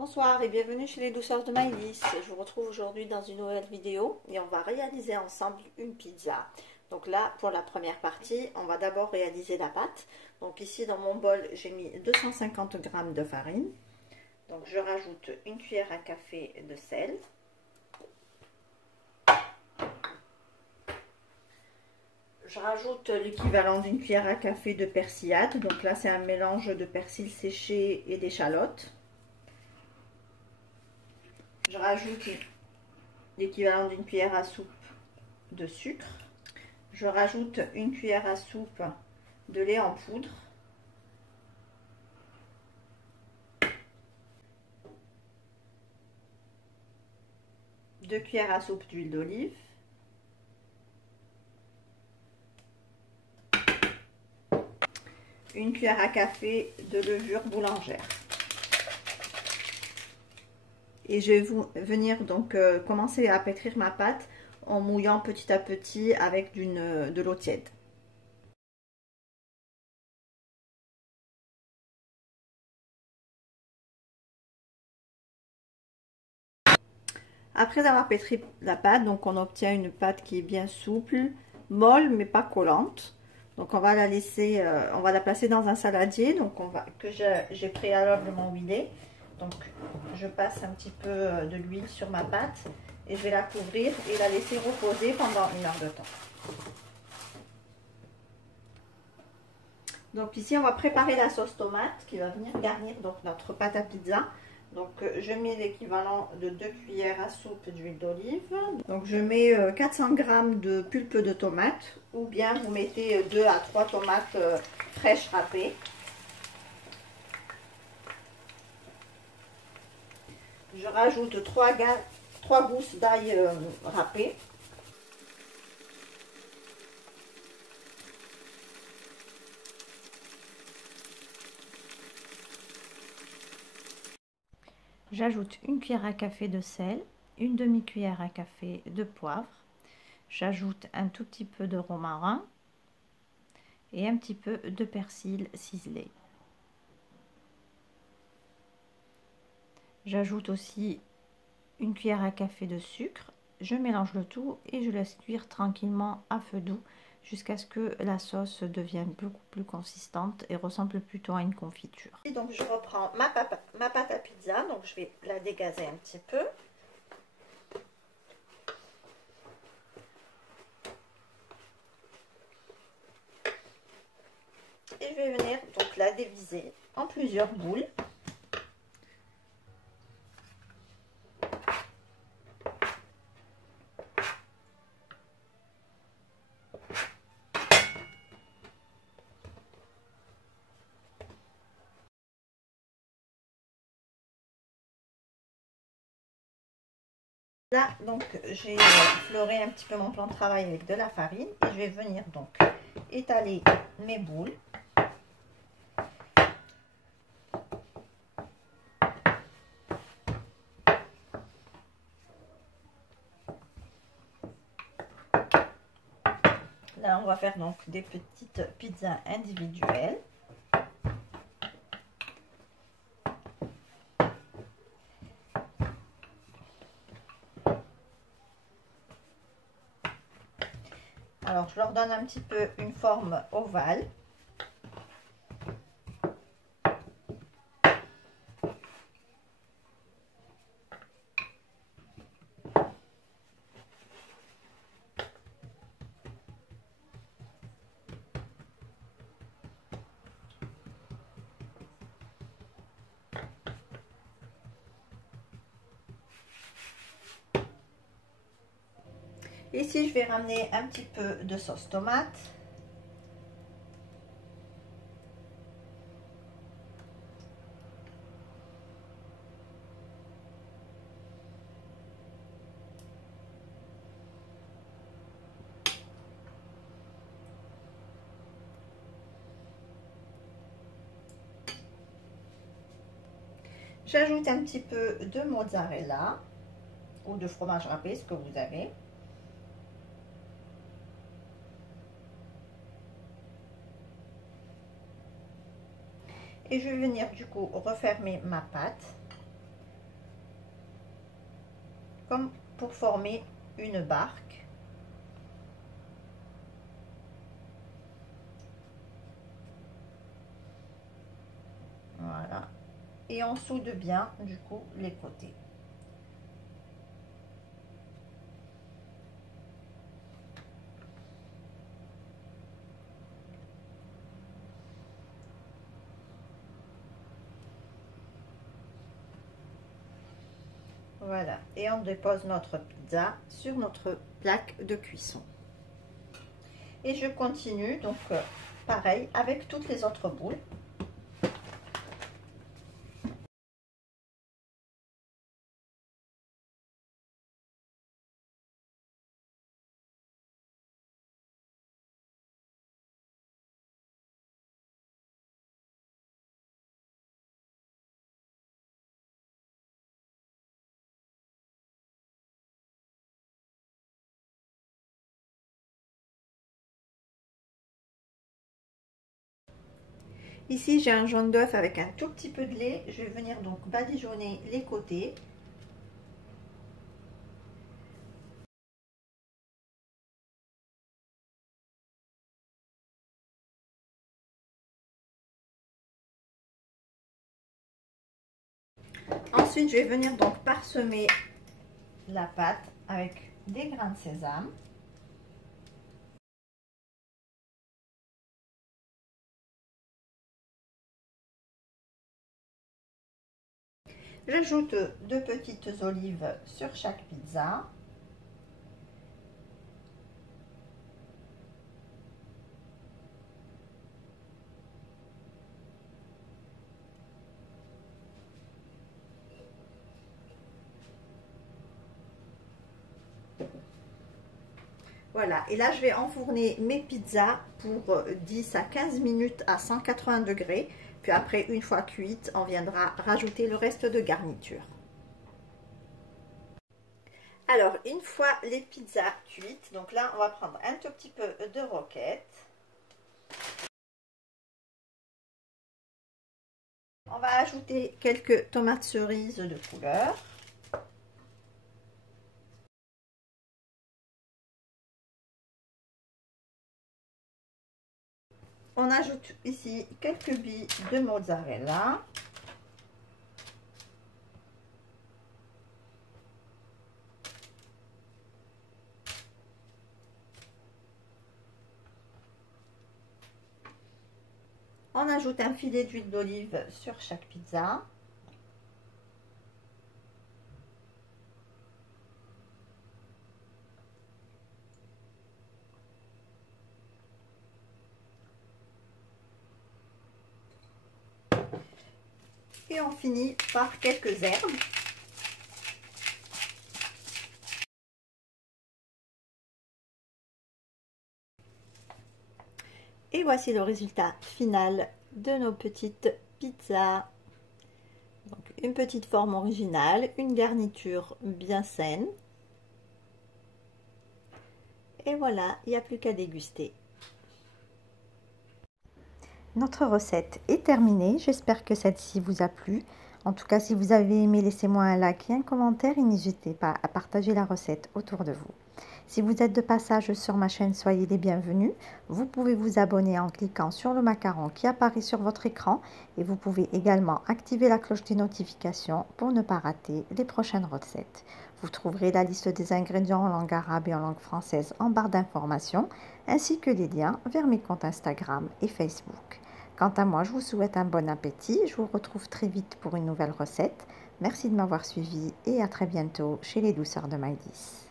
Bonsoir et bienvenue chez les douceurs de Maëlys. Je vous retrouve aujourd'hui dans une nouvelle vidéo et on va réaliser ensemble une pizza. Donc là, pour la première partie, on va d'abord réaliser la pâte. Donc ici dans mon bol, j'ai mis 250 g de farine. Donc je rajoute une cuillère à café de sel. Je rajoute l'équivalent d'une cuillère à café de persillade. Donc là, c'est un mélange de persil séché et d'échalotes. Je rajoute l'équivalent d'une cuillère à soupe de sucre. Je rajoute une cuillère à soupe de lait en poudre. Deux cuillères à soupe d'huile d'olive. Une cuillère à café de levure boulangère. Et je vais venir donc commencer à pétrir ma pâte en mouillant petit à petit avec de l'eau tiède. Après avoir pétri la pâte, donc on obtient une pâte qui est bien souple, molle mais pas collante. Donc on va la laisser, on va la placer dans un saladier que j'ai préalablement huilé. Donc je passe un petit peu de l'huile sur ma pâte et je vais la couvrir et la laisser reposer pendant 1 heure de temps. Donc ici on va préparer la sauce tomate qui va venir garnir donc notre pâte à pizza. Donc je mets l'équivalent de 2 cuillères à soupe d'huile d'olive. Donc je mets 400 g de pulpe de tomate ou bien vous mettez 2 à 3 tomates fraîches râpées. Je rajoute 3 gousses d'ail râpées. J'ajoute une cuillère à café de sel, une demi-cuillère à café de poivre. J'ajoute un tout petit peu de romarin et un petit peu de persil ciselé. J'ajoute aussi une cuillère à café de sucre. Je mélange le tout et je laisse cuire tranquillement à feu doux jusqu'à ce que la sauce devienne beaucoup plus consistante et ressemble plutôt à une confiture. Et donc je reprends ma pâte à pizza, donc je vais la dégazer un petit peu. Et je vais venir donc la diviser en plusieurs boules. Là, donc, j'ai fleuré un petit peu mon plan de travail avec de la farine et je vais venir donc étaler mes boules. Là, on va faire donc des petites pizzas individuelles. Alors, je leur donne un petit peu une forme ovale. Ici, je vais ramener un petit peu de sauce tomate. J'ajoute un petit peu de mozzarella ou de fromage râpé, ce que vous avez. Et je vais venir du coup refermer ma pâte comme pour former une barque. Voilà. Et on soude bien du coup les côtés. Voilà, et on dépose notre pizza sur notre plaque de cuisson. Et je continue donc pareil avec toutes les autres boules. Ici, j'ai un jaune d'œuf avec un tout petit peu de lait. Je vais venir donc badigeonner les côtés. Ensuite, je vais venir donc parsemer la pâte avec des grains de sésame. J'ajoute 2 petites olives sur chaque pizza. Voilà, et là je vais enfourner mes pizzas pour 10 à 15 minutes à 180 degrés. Puis après, une fois cuite, on viendra rajouter le reste de garniture. Alors, une fois les pizzas cuites, donc là on va prendre un tout petit peu de roquette. On va ajouter quelques tomates cerises de couleur. On ajoute ici quelques billes de mozzarella. On ajoute un filet d'huile d'olive sur chaque pizza. Et on finit par quelques herbes. Et voici le résultat final de nos petites pizzas. Donc, une petite forme originale, une garniture bien saine. Et voilà, il n'y a plus qu'à déguster. Notre recette est terminée. J'espère que celle-ci vous a plu. En tout cas, si vous avez aimé, laissez-moi un like et un commentaire et n'hésitez pas à partager la recette autour de vous. Si vous êtes de passage sur ma chaîne, soyez les bienvenus. Vous pouvez vous abonner en cliquant sur le macaron qui apparaît sur votre écran et vous pouvez également activer la cloche des notifications pour ne pas rater les prochaines recettes. Vous trouverez la liste des ingrédients en langue arabe et en langue française en barre d'informations ainsi que les liens vers mes comptes Instagram et Facebook. Quant à moi, je vous souhaite un bon appétit. Je vous retrouve très vite pour une nouvelle recette. Merci de m'avoir suivi et à très bientôt chez les douceurs de Maïdis.